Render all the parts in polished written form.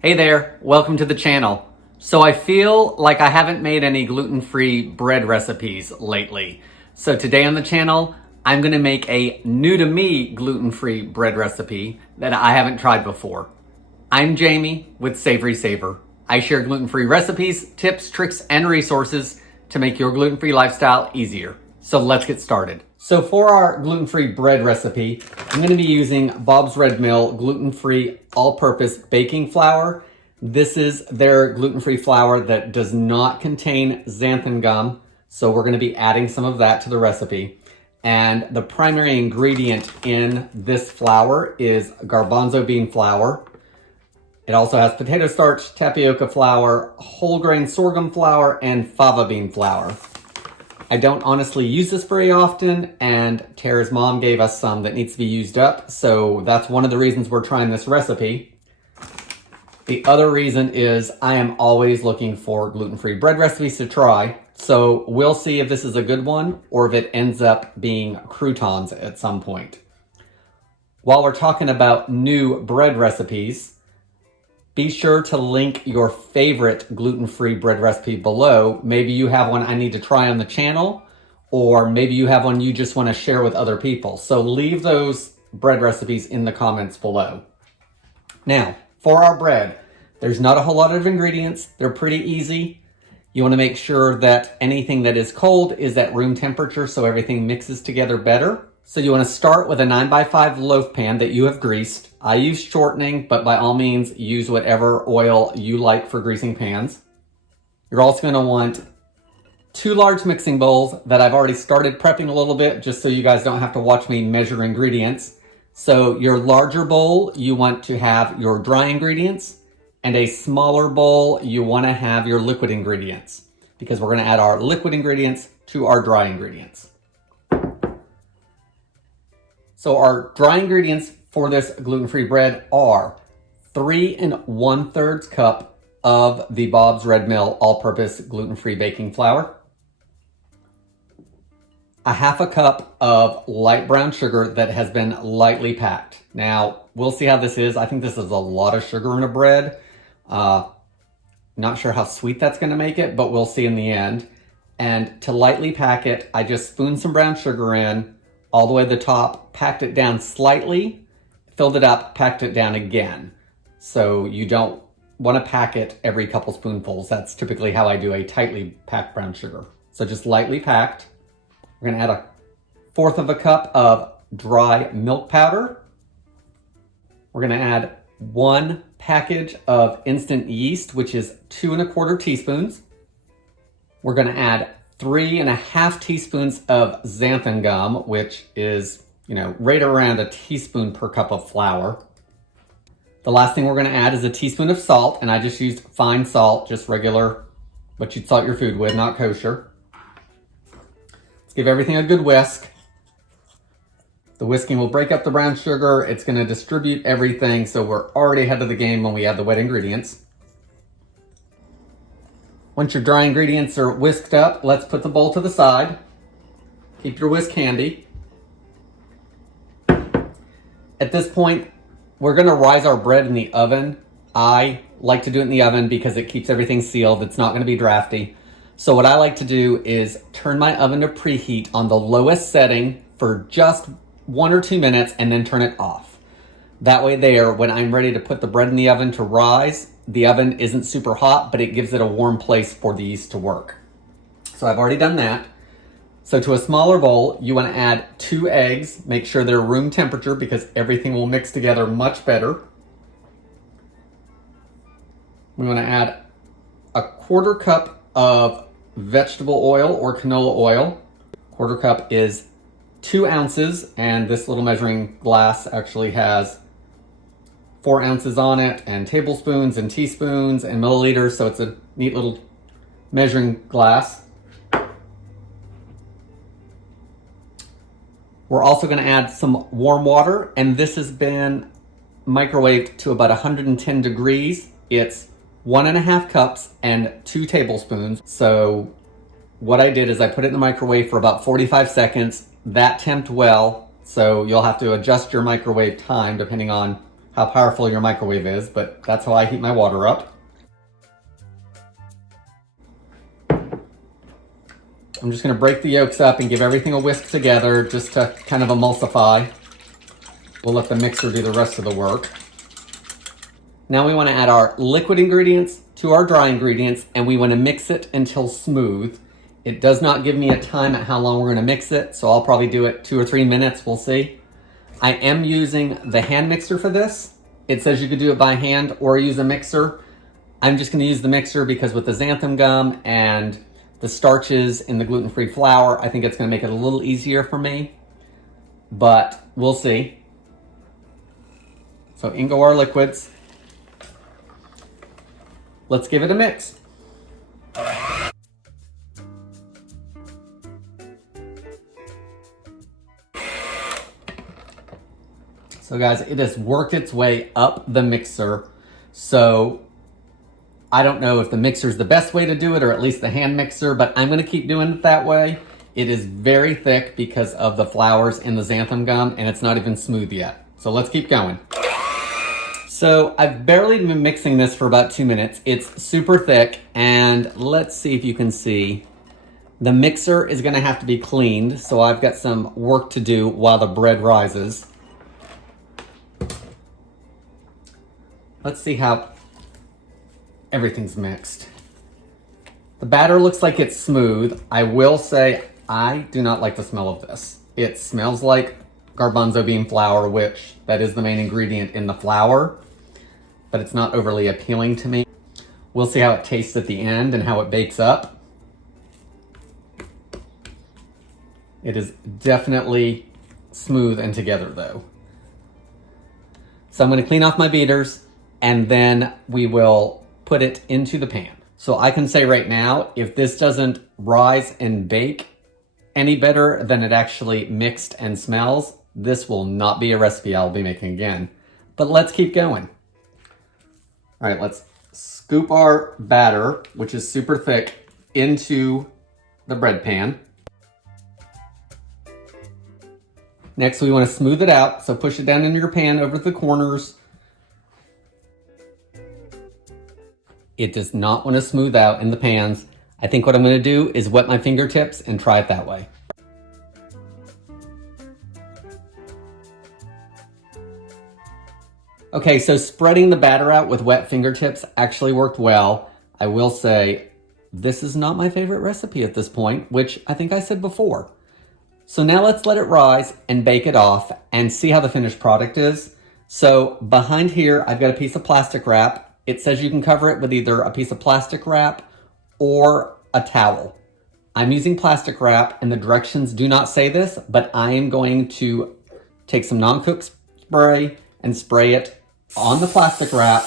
Hey there, welcome to the channel. So I feel like I haven't made any gluten-free bread recipes lately. So today on the channel, I'm gonna make a new to me gluten-free bread recipe that I haven't tried before. I'm Jamie with SavorySaver. I share gluten-free recipes, tips, tricks, and resources to make your gluten-free lifestyle easier. So let's get started. So for our gluten-free bread recipe, I'm going to be using Bob's Red Mill gluten-free all-purpose baking flour. This is their gluten-free flour that does not contain xanthan gum. So we're going to be adding some of that to the recipe. And the primary ingredient in this flour is garbanzo bean flour. It also has potato starch, tapioca flour, whole grain sorghum flour, and fava bean flour. I don't honestly use this very often, and Tara's mom gave us some that needs to be used up, so that's one of the reasons we're trying this recipe. The other reason is I am always looking for gluten-free bread recipes to try, so we'll see if this is a good one or if it ends up being croutons at some point. While we're talking about new bread recipes, be sure to link your favorite gluten-free bread recipe below. Maybe you have one I need to try on the channel, or maybe you have one you just want to share with other people. So leave those bread recipes in the comments below. Now, for our bread, there's not a whole lot of ingredients. They're pretty easy. You want to make sure that anything that is cold is at room temperature so everything mixes together better. So you want to start with a 9x5 loaf pan that you have greased. I use shortening, but by all means, use whatever oil you like for greasing pans. You're also going to want 2 large mixing bowls that I've already started prepping a little bit, just so you guys don't have to watch me measure ingredients. So your larger bowl, you want to have your dry ingredients, and a smaller bowl, you want to have your liquid ingredients, because we're going to add our liquid ingredients to our dry ingredients. So our dry ingredients for this gluten-free bread are 3 1/3 cup of the Bob's Red Mill all-purpose gluten-free baking flour, a 1/2 cup of light brown sugar that has been lightly packed. Now, we'll see how this is. I think this is a lot of sugar in a bread. Not sure how sweet that's going to make it, but we'll see in the end. And to lightly pack it, I just spooned some brown sugar in all the way to the top, packed it down slightly, filled it up, packed it down again. So you don't want to pack it every couple spoonfuls. That's typically how I do a tightly packed brown sugar. So just lightly packed. We're going to add 1/4 cup of dry milk powder. We're going to add 1 package of instant yeast, which is 2 1/4 teaspoons. We're going to add 3 1/2 teaspoons of xanthan gum, which is, right around a teaspoon per cup of flour. The last thing we're going to add is a teaspoon of salt, and I just used fine salt, just regular, what you'd salt your food with, not kosher. Let's give everything a good whisk. The whisking will break up the brown sugar. It's going to distribute everything, so we're already ahead of the game when we add the wet ingredients. Once your dry ingredients are whisked up, let's put the bowl to the side. Keep your whisk handy. At this point, we're going to rise our bread in the oven. I like to do it in the oven because it keeps everything sealed. It's not going to be drafty. So what I like to do is turn my oven to preheat on the lowest setting for just 1 or 2 minutes and then turn it off. That way there, when I'm ready to put the bread in the oven to rise, the oven isn't super hot, but it gives it a warm place for the yeast to work. So I've already done that. So to a smaller bowl, you want to add 2 eggs. Make sure they're room temperature because everything will mix together much better. We want to add a 1/4 cup of vegetable oil or canola oil. 1/4 cup is 2 ounces, and this little measuring glass actually has 4 ounces on it, and tablespoons and teaspoons and milliliters, so it's a neat little measuring glass. We're also going to add some warm water, and this has been microwaved to about 110 degrees. It's 1 1/2 cups and 2 tablespoons. So what I did is I put it in the microwave for about 45 seconds. That temped well, so you'll have to adjust your microwave time depending on how powerful your microwave is, but that's how I heat my water up. I'm just gonna break the yolks up and give everything a whisk together just to kind of emulsify. We'll let the mixer do the rest of the work. Now we wanna add our liquid ingredients to our dry ingredients, and we wanna mix it until smooth. It does not give me a time at how long we're gonna mix it, so I'll probably do it 2 or 3 minutes, we'll see. I am using the hand mixer for this. It says you could do it by hand or use a mixer. I'm just gonna use the mixer because with the xanthan gum and the starches in the gluten-free flour, I think it's gonna make it a little easier for me, but we'll see. So in go our liquids. Let's give it a mix. So guys, it has worked its way up the mixer. So I don't know if the mixer is the best way to do it, or at least the hand mixer, but I'm gonna keep doing it that way. It is very thick because of the flours in the xanthan gum, and it's not even smooth yet. So let's keep going. So I've barely been mixing this for about 2 minutes. It's super thick, and let's see if you can see. The mixer is gonna have to be cleaned, so I've got some work to do while the bread rises. Let's see how everything's mixed. The batter looks like it's smooth. I will say I do not like the smell of this. It smells like garbanzo bean flour, which that is the main ingredient in the flour, but it's not overly appealing to me. We'll see how it tastes at the end and how it bakes up. It is definitely smooth and together though. So I'm gonna clean off my beaters, and then we will put it into the pan. So I can say right now, if this doesn't rise and bake any better than it actually mixed and smells, this will not be a recipe I'll be making again. But let's keep going. All right, let's scoop our batter, which is super thick, into the bread pan. Next, we wanna smooth it out, so push it down into your pan over the corners. It does not want to smooth out in the pans. I think what I'm going to do is wet my fingertips and try it that way. Okay, so spreading the batter out with wet fingertips actually worked well. I will say this is not my favorite recipe at this point, which I think I said before. So now let's let it rise and bake it off and see how the finished product is. So behind here, I've got a piece of plastic wrap. It says you can cover it with either a piece of plastic wrap or a towel. I'm using plastic wrap, and the directions do not say this, but I am going to take some non-cook spray and spray it on the plastic wrap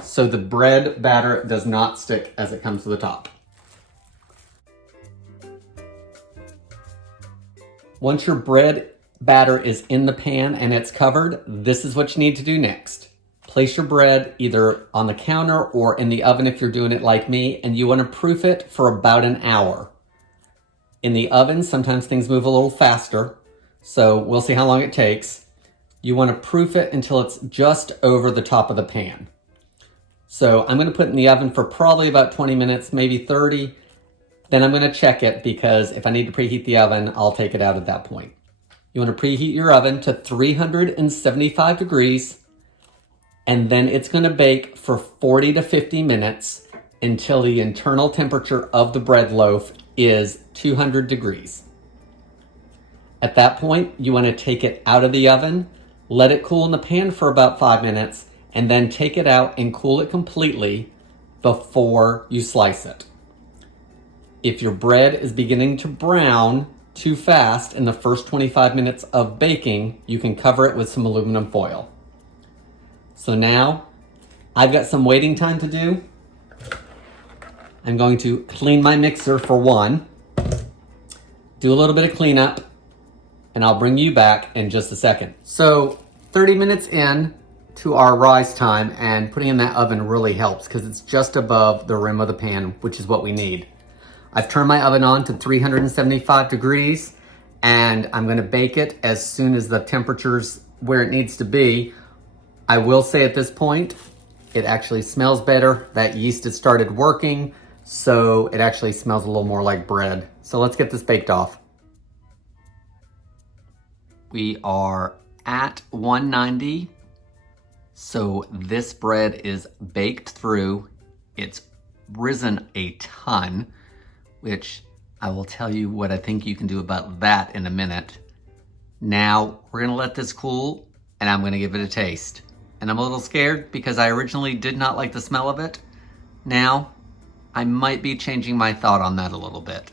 so the bread batter does not stick as it comes to the top. Once your bread batter is in the pan and it's covered, this is what you need to do next. Place your bread either on the counter or in the oven if you're doing it like me, and you want to proof it for about an hour. In the oven, sometimes things move a little faster, so we'll see how long it takes. You want to proof it until it's just over the top of the pan. So I'm going to put it in the oven for probably about 20 minutes, maybe 30. Then I'm going to check it, because if I need to preheat the oven, I'll take it out at that point. You want to preheat your oven to 375 degrees. And then it's going to bake for 40 to 50 minutes until the internal temperature of the bread loaf is 200 degrees. At that point, you want to take it out of the oven, let it cool in the pan for about 5 minutes, and then take it out and cool it completely before you slice it. If your bread is beginning to brown too fast in the first 25 minutes of baking, you can cover it with some aluminum foil. So now, I've got some waiting time to do. I'm going to clean my mixer for one, do a little bit of cleanup, and I'll bring you back in just a second. So 30 minutes in to our rise time, and putting in that oven really helps because it's just above the rim of the pan, which is what we need. I've turned my oven on to 375 degrees, and I'm gonna bake it as soon as the temperatures where it needs to be. I will say at this point, it actually smells better. That yeast has started working, so it actually smells a little more like bread. So let's get this baked off. We are at 190. So this bread is baked through. It's risen a ton, which I will tell you what I think you can do about that in a minute. Now we're gonna let this cool and I'm gonna give it a taste. And I'm a little scared because I originally did not like the smell of it. Now I might be changing my thought on that a little bit.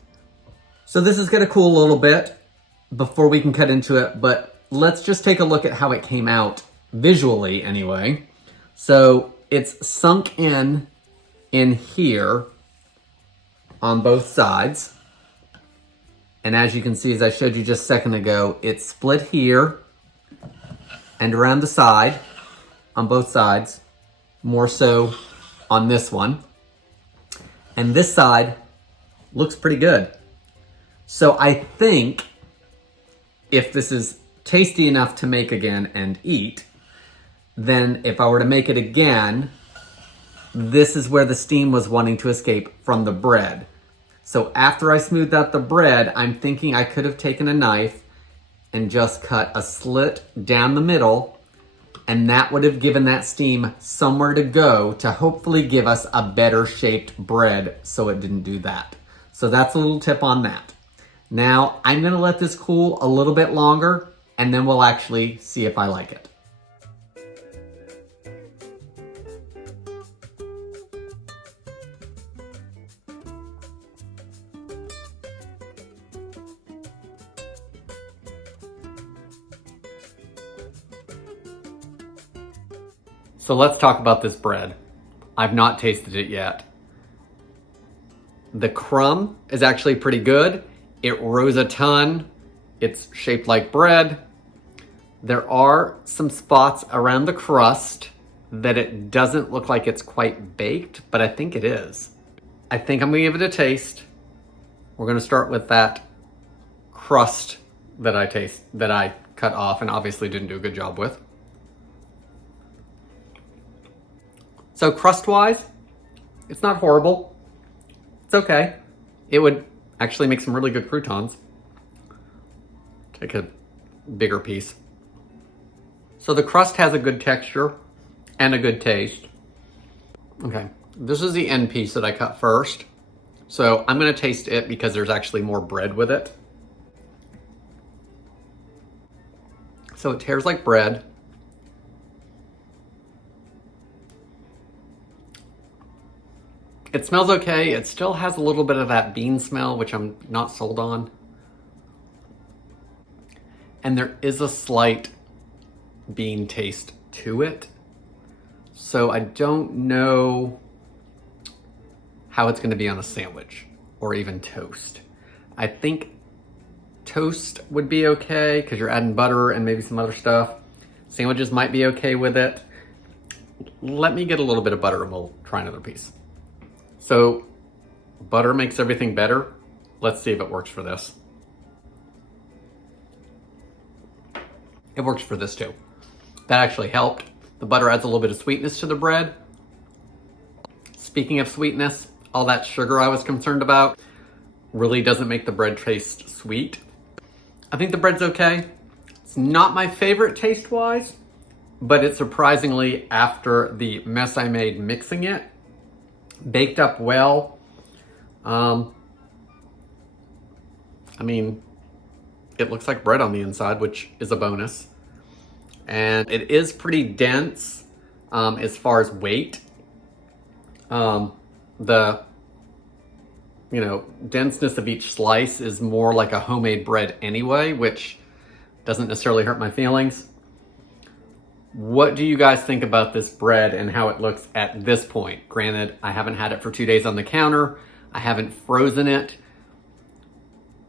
So this is gonna cool a little bit before we can cut into it, but let's just take a look at how it came out visually anyway. So it's sunk in here on both sides. And as you can see, as I showed you just a second ago, it's split here and around the side on both sides, more so on this one. And this side looks pretty good. So I think if this is tasty enough to make again and eat, then if I were to make it again, this is where the steam was wanting to escape from the bread. So after I smoothed out the bread, I'm thinking I could have taken a knife and just cut a slit down the middle, and that would have given that steam somewhere to go to hopefully give us a better shaped bread, so it didn't do that. So that's a little tip on that. Now I'm gonna let this cool a little bit longer, and then we'll actually see if I like it. So let's talk about this bread. I've not tasted it yet. The crumb is actually pretty good. It rose a ton. It's shaped like bread. There are some spots around the crust that it doesn't look like it's quite baked, but I think it is. I think I'm gonna give it a taste. We're gonna start with that crust that I cut off and obviously didn't do a good job with. So crust-wise, it's not horrible. It's okay. It would actually make some really good croutons. Take a bigger piece. So the crust has a good texture and a good taste. Okay, this is the end piece that I cut first. So I'm gonna taste it because there's actually more bread with it. So it tears like bread. It smells okay. It still has a little bit of that bean smell, which I'm not sold on. And there is a slight bean taste to it. So I don't know how it's gonna be on a sandwich or even toast. I think toast would be okay because you're adding butter and maybe some other stuff. Sandwiches might be okay with it. Let me get a little bit of butter and we'll try another piece. So butter makes everything better. Let's see if it works for this. It works for this too. That actually helped. The butter adds a little bit of sweetness to the bread. Speaking of sweetness, all that sugar I was concerned about really doesn't make the bread taste sweet. I think the bread's okay. It's not my favorite taste-wise, but it's surprisingly, after the mess I made mixing it, baked up well. I mean, it looks like bread on the inside, which is a bonus. And it is pretty dense as far as weight. The denseness of each slice is more like a homemade bread anyway, which doesn't necessarily hurt my feelings. What do you guys think about this bread and how it looks at this point? Granted, I haven't had it for 2 days on the counter. I haven't frozen it.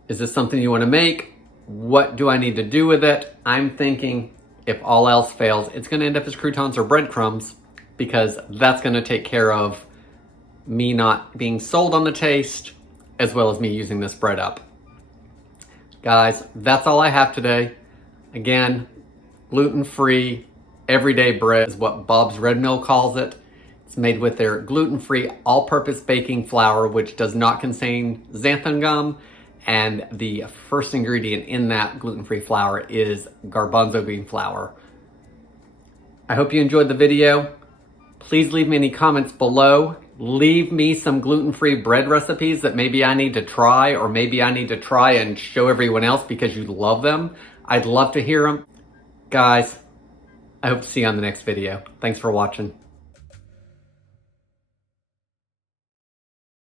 Is this something you want to make? What do I need to do with it? I'm thinking if all else fails, it's going to end up as croutons or breadcrumbs because that's going to take care of me not being sold on the taste as well as me using this bread up. Guys, that's all I have today. Again, gluten-free, everyday bread is what Bob's Red Mill calls it. It's made with their gluten-free all-purpose baking flour, which does not contain xanthan gum, and the first ingredient in that gluten-free flour is garbanzo bean flour. I hope you enjoyed the video. Please leave me any comments below. Leave me some gluten-free bread recipes that maybe I need to try, or maybe I need to try and show everyone else because you love them. I'd love to hear them. Guys, I hope to see you on the next video. Thanks for watching.